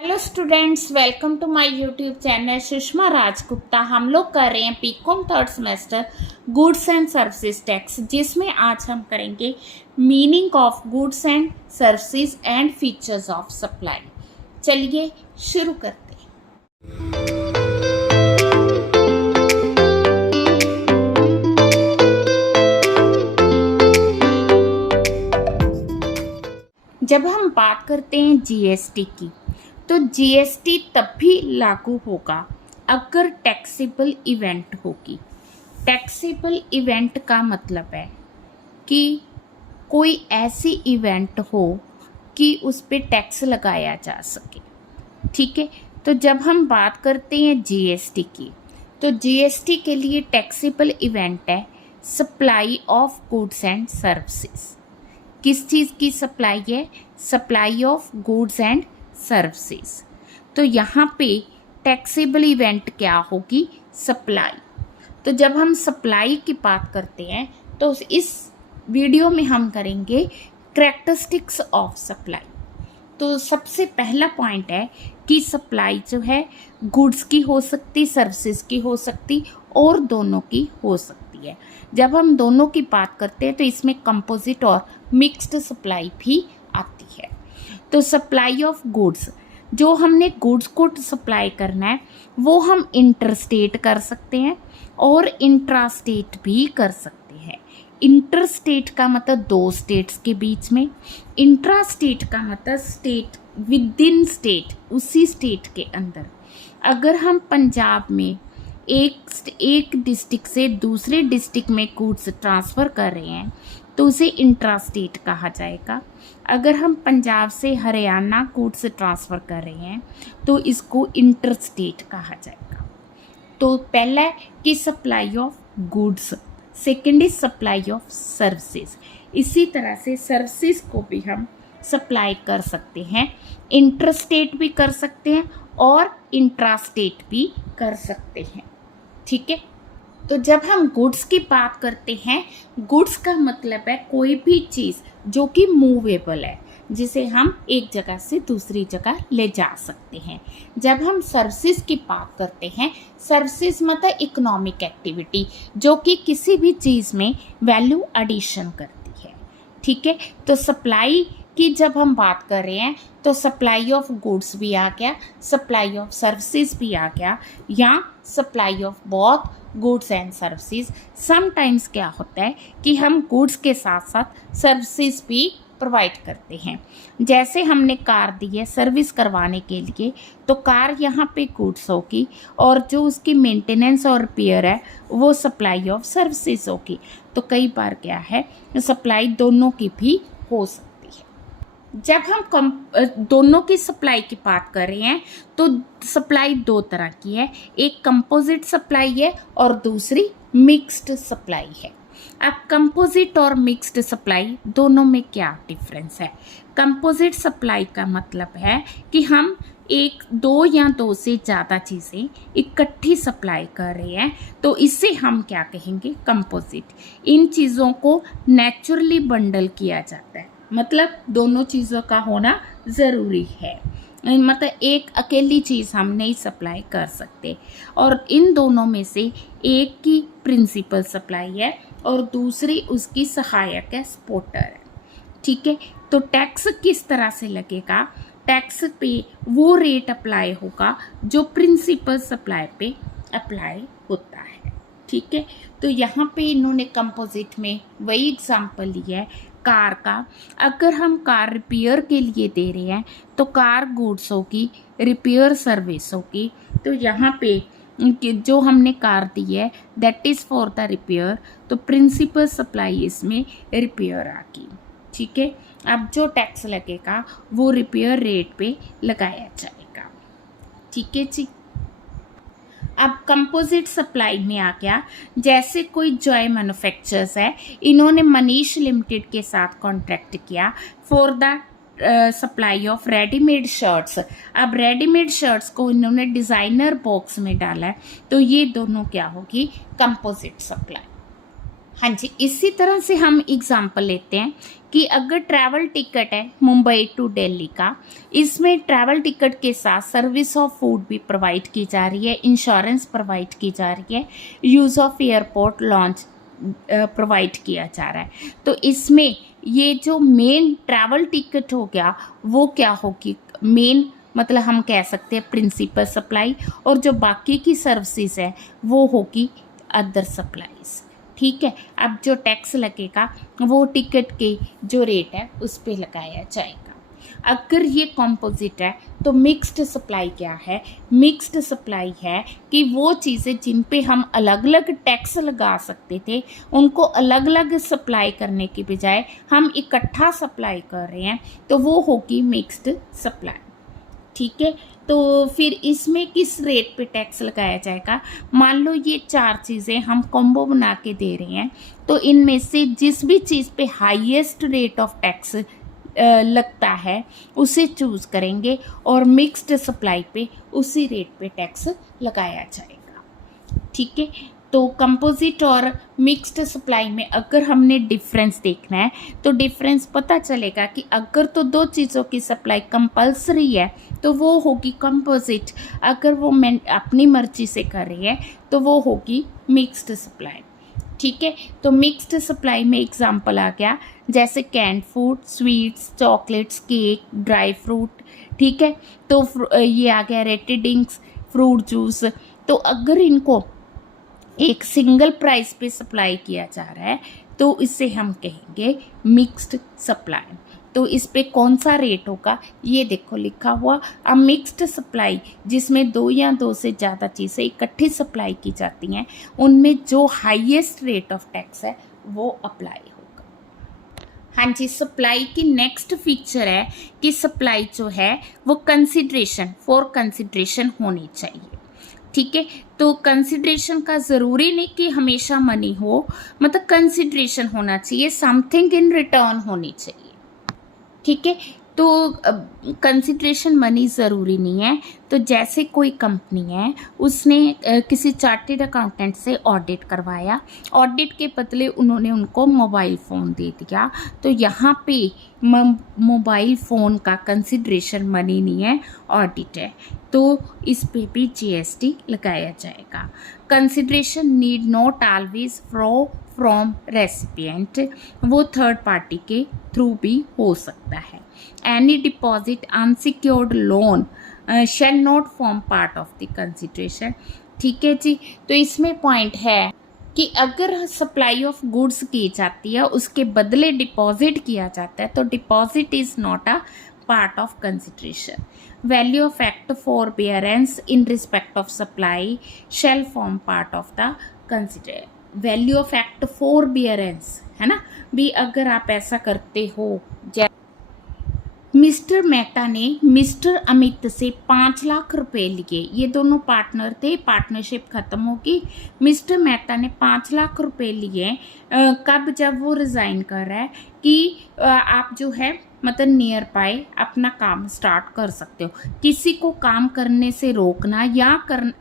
Hello students, welcome to my YouTube channel Sushma Rajgupta. हम लोग कर रहे हैं BCom third semester goods and services tax, जिसमें आज हम करेंगे meaning of goods and services and features of supply. चलिए शुरू करते हैं। जब हम बात करते हैं जीएसटी की, तो जीएसटी तब भी लागू होगा अगर टैक्सेबल इवेंट होगी। टैक्सेबल इवेंट का मतलब है कि कोई ऐसी इवेंट हो कि उस पर टैक्स लगाया जा सके। ठीक है, तो जब हम बात करते हैं जीएसटी की, तो जीएसटी के लिए टैक्सेबल इवेंट है supply of goods and services. किस चीज़ की सप्लाई है? Supply of goods and services. तो यहाँ पे टैक्सेबल इवेंट क्या होगी? सप्लाई। तो जब हम सप्लाई की बात करते हैं तो इस वीडियो में हम करेंगे कैरेक्टरिस्टिक्स ऑफ सप्लाई। तो सबसे पहला पॉइंट है कि सप्लाई जो है गुड्स की हो सकती, सर्विसेज की हो सकती और दोनों की हो सकती है। जब हम दोनों की बात करते हैं तो इसमें कंपोजिट और मिक्स्ड सप्लाई भी आती है। तो सप्लाई ऑफ गुड्स, जो हमने गुड्स को सप्लाई करना है वो हम इंटरस्टेट कर सकते हैं और इंट्रास्टेट भी कर सकते हैं। इंटरस्टेट का मतलब दो स्टेट्स के बीच में, इंट्रास्टेट का मतलब स्टेट विद इन स्टेट, उसी स्टेट के अंदर। अगर हम पंजाब में एक डिस्ट्रिक्ट से दूसरे डिस्ट्रिक्ट में गुड्स ट्रांसफ़र कर रहे हैं तो उसे इंट्रास्टेट कहा जाएगा। अगर हम पंजाब से हरियाणा गुड्स ट्रांसफ़र कर रहे हैं तो इसको इंटरस्टेट कहा जाएगा। तो पहला है कि supply of goods, second is supply of services. इसी तरह से सर्विसेज को भी हम सप्लाई कर सकते हैं, इंटरस्टेट भी कर सकते हैं और इंट्रास्टेट भी कर सकते हैं। ठीक है, तो जब हम गुड्स की बात करते हैं, गुड्स का मतलब है कोई भी चीज़ जो कि मूवेबल है, जिसे हम एक जगह से दूसरी जगह ले जा सकते हैं। जब हम सर्विसेज की बात करते हैं, सर्विसेज मतलब इकोनॉमिक एक्टिविटी जो कि किसी भी चीज़ में वैल्यू एडिशन करती है। ठीक है, तो सप्लाई की जब हम बात कर रहे हैं तो सप्लाई ऑफ गुड्स भी आ गया, सप्लाई ऑफ सर्विसेज भी आ गया, या supply of both goods and services. Sometimes क्या होता है कि हम गुड्स के साथ साथ सर्विसेज भी प्रोवाइड करते हैं। जैसे हमने कार दी है सर्विस करवाने के लिए, तो कार यहाँ पे गुड्स होगी और जो उसकी मेंटेनेंस और रिपेयर है वो सप्लाई ऑफ सर्विसेज होगी। तो कई बार क्या है, सप्लाई दोनों की भी हो सकती है। जब हम दोनों की सप्लाई की बात कर रहे हैं तो सप्लाई दो तरह की है, एक कंपोजिट सप्लाई है और दूसरी मिक्स्ड सप्लाई है। अब कंपोजिट और मिक्स्ड सप्लाई दोनों में क्या डिफरेंस है? कंपोजिट सप्लाई का मतलब है कि हम एक, दो या दो से ज़्यादा चीज़ें इकट्ठी सप्लाई कर रहे हैं, तो इसे हम क्या कहेंगे? कंपोजिट। इन चीज़ों को नेचुरली बंडल किया जाता है, मतलब दोनों चीज़ों का होना ज़रूरी है। मतलब एक अकेली चीज़ हम नहीं सप्लाई कर सकते, और इन दोनों में से एक की प्रिंसिपल सप्लाई है और दूसरी उसकी सहायक है, सपोर्टर है। ठीक है, तो टैक्स किस तरह से लगेगा? टैक्स पे वो रेट अप्लाई होगा जो प्रिंसिपल सप्लाई पे अप्लाई होता है। ठीक है, तो यहाँ पे इन्होंने कंपोजिट में वही एग्जांपल लिया है कार का। अगर हम कार रिपेयर के लिए दे रहे हैं तो कार गुड्स होगी, रिपेयर सर्विस होगी। तो यहाँ पे जो हमने कार दी है that is for the repair, तो प्रिंसिपल सप्लाई इसमें रिपेयर आ गई। ठीक है, अब जो टैक्स लगेगा वो रिपेयर रेट पे लगाया जाएगा। ठीक है जी। अब कंपोजिट सप्लाई में आ गया, जैसे कोई जॉय मैन्युफैक्चरर्स है, इन्होंने मनीष लिमिटेड के साथ कॉन्ट्रैक्ट किया for the supply of readymade shirts. अब रेडीमेड शर्ट्स को इन्होंने डिज़ाइनर बॉक्स में डाला है, तो ये दोनों क्या होगी? Composite supply. हाँ जी, इसी तरह से हम एग्जाम्पल लेते हैं कि अगर ट्रैवल टिकट है मुंबई टू दिल्ली का, इसमें ट्रैवल टिकट के साथ सर्विस ऑफ फूड भी प्रोवाइड की जा रही है, इंश्योरेंस प्रोवाइड की जा रही है, use of airport launch provide किया जा रहा है। तो इसमें ये जो मेन ट्रैवल टिकट हो गया वो क्या होगी, मेन मतलब हम कह सकते हैं प्रिंसिपल सप्लाई, और जो बाकी की सर्विसेज है वो होगी अदर सप्लाईज। ठीक है, अब जो टैक्स लगेगा वो टिकट के जो रेट है उस पर लगाया जाएगा। अगर ये कॉम्पोजिट है तो मिक्स्ड सप्लाई क्या है, मिक्स्ड सप्लाई है कि वो चीज़ें जिन पे हम अलग अलग टैक्स लगा सकते थे उनको अलग अलग सप्लाई करने की बजाय हम इकट्ठा सप्लाई कर रहे हैं, तो वो होगी मिक्स्ड सप्लाई। ठीक है, तो फिर इसमें किस रेट पे टैक्स लगाया जाएगा, मान लो ये 4 चीज़ें हम कॉम्बो बना के दे रहे हैं, तो इनमें से जिस भी चीज़ पे हाईएस्ट रेट ऑफ टैक्स लगता है उसे चूज़ करेंगे और मिक्स्ड सप्लाई पे उसी रेट पे टैक्स लगाया जाएगा। ठीक है, तो कंपोजिट और मिक्स्ड सप्लाई में अगर हमने डिफरेंस देखना है तो डिफरेंस पता चलेगा कि अगर तो 2 चीज़ों की सप्लाई कंपल्सरी है तो वो होगी कंपोजिट, अगर वो अपनी मर्जी से कर रही है तो वो होगी मिक्स्ड सप्लाई। ठीक है, तो मिक्स्ड सप्लाई में एग्जांपल आ गया जैसे canned food, sweets, chocolates, cake, dry fruit. ठीक है, तो ये आ गया रेटिडिंग्स, फ्रूट जूस। तो अगर इनको एक सिंगल प्राइस पे सप्लाई किया जा रहा है तो इसे हम कहेंगे मिक्स्ड सप्लाई। तो इस पे कौन सा रेट होगा ये देखो लिखा हुआ, अब मिक्स्ड सप्लाई जिसमें 2 या 2 से ज़्यादा चीज़ें इकट्ठी सप्लाई की जाती हैं उनमें जो हाईएस्ट रेट ऑफ टैक्स है वो अप्लाई होगा। हाँ जी, सप्लाई की नेक्स्ट फीचर है कि सप्लाई जो है वो कंसिडरेशन फॉर कंसिडरेशन होनी चाहिए। ठीक है, तो कंसिडरेशन का ज़रूरी नहीं कि हमेशा मनी हो, मतलब कंसिडरेशन होना चाहिए, समथिंग इन रिटर्न होनी चाहिए। ठीक है, तो कंसिडरेशन मनी ज़रूरी नहीं है। तो जैसे कोई कंपनी है उसने किसी चार्टेड अकाउंटेंट से ऑडिट करवाया, ऑडिट के बदले उन्होंने उनको मोबाइल फ़ोन दे दिया, तो यहाँ पे मोबाइल फ़ोन का कंसिडरेशन मनी नहीं है, ऑडिट है, तो इस पे भी जीएसटी लगाया जाएगा। Consideration need not always from recipient, वो थर्ड पार्टी के थ्रू भी हो सकता है। Any deposit unsecured loan shall not form part of the consideration. ठीक है जी, तो इसमें पॉइंट है कि अगर सप्लाई ऑफ गुड्स की जाती है उसके बदले डिपॉजिट किया जाता है तो deposit is not a part of consideration. Value of act forbearance in respect of supply shall form part of the consideration. Value of act forbearance है ना, भी अगर आप ऐसा करते हो, मिस्टर मेहता ने मिस्टर अमित से 5 लाख रुपए लिए, ये दोनों पार्टनर थे, पार्टनरशिप खत्म होगी, मिस्टर मेहता ने 5 लाख रुपए लिए कब, जब वो रिज़ाइन कर रहा है कि आप जो है मतलब नियर बाय अपना काम स्टार्ट कर सकते हो। किसी को काम करने से रोकना या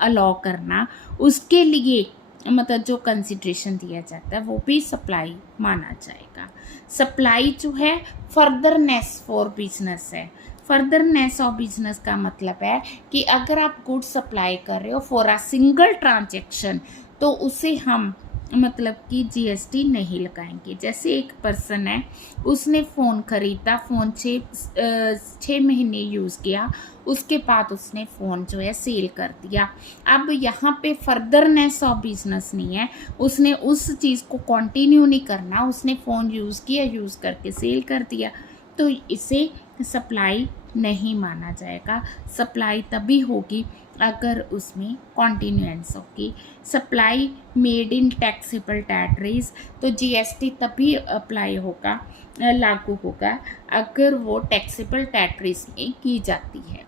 अलाउ करना, उसके लिए मतलब जो कंसिडरेशन दिया जाता है वो भी सप्लाई माना जाएगा। सप्लाई जो है फर्दरनेस फॉर बिजनेस है। फर्दरनेस ऑफ बिजनेस का मतलब है कि अगर आप गुड सप्लाई कर रहे हो फॉर अ सिंगल ट्रांजैक्शन तो उसे हम मतलब कि जीएसटी नहीं लगाएंगे। जैसे एक पर्सन है, उसने फ़ोन ख़रीदा, फ़ोन 6 महीने यूज़ किया, उसके बाद उसने फ़ोन जो है सेल कर दिया। अब यहाँ पे फर्दरनेस ऑफ बिजनेस नहीं है, उसने उस चीज़ को कंटिन्यू नहीं करना, उसने फ़ोन यूज़ किया, यूज़ करके सेल कर दिया, तो इसे सप्लाई नहीं माना जाएगा। सप्लाई तभी होगी अगर उसमें कॉन्टिन्यूएंस होगी। Supply made in taxable territories, तो जीएसटी तभी अप्लाई होगा, लागू होगा अगर वो टैक्सेबल टेरिटरीज में की जाती है।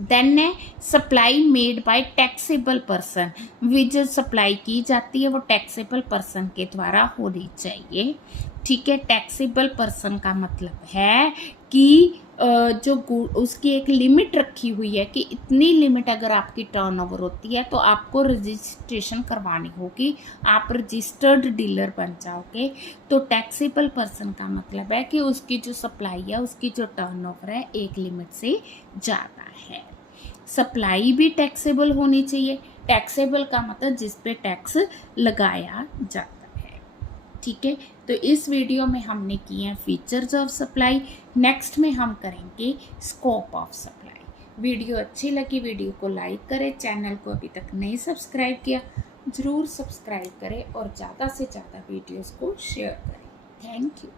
देन है supply made by taxable person, जो सप्लाई की जाती है वो टैक्सेबल पर्सन के द्वारा होनी चाहिए। ठीक है, टैक्सेबल पर्सन का मतलब है कि उसकी एक लिमिट रखी हुई है कि इतनी लिमिट अगर आपकी टर्नओवर होती है तो आपको रजिस्ट्रेशन करवानी होगी, आप रजिस्टर्ड डीलर बन जाओगे। तो टैक्सेबल पर्सन का मतलब है कि उसकी जो सप्लाई है, उसकी जो टर्नओवर है एक लिमिट से ज़्यादा है। सप्लाई भी टैक्सेबल होनी चाहिए। टैक्सेबल का मतलब जिस पे टैक्स लगाया जाता है। ठीक है, तो इस वीडियो में हमने किए हैं फीचर्स ऑफ सप्लाई। नेक्स्ट में हम करेंगे स्कोप ऑफ सप्लाई। वीडियो अच्छी लगी, वीडियो को लाइक करें। चैनल को अभी तक नहीं सब्सक्राइब किया, ज़रूर सब्सक्राइब करें और ज़्यादा से ज़्यादा वीडियोस को शेयर करें। Thank you.